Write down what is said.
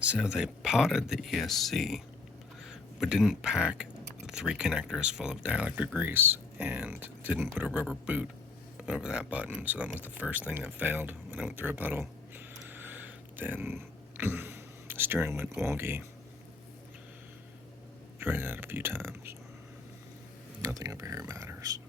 So they potted the ESC, but didn't pack the 3 connectors full of dielectric grease and didn't put a rubber boot over that button. So that was the first thing that failed when I went through a puddle. Then steering went wonky. Tried it out a few times. Nothing over here matters.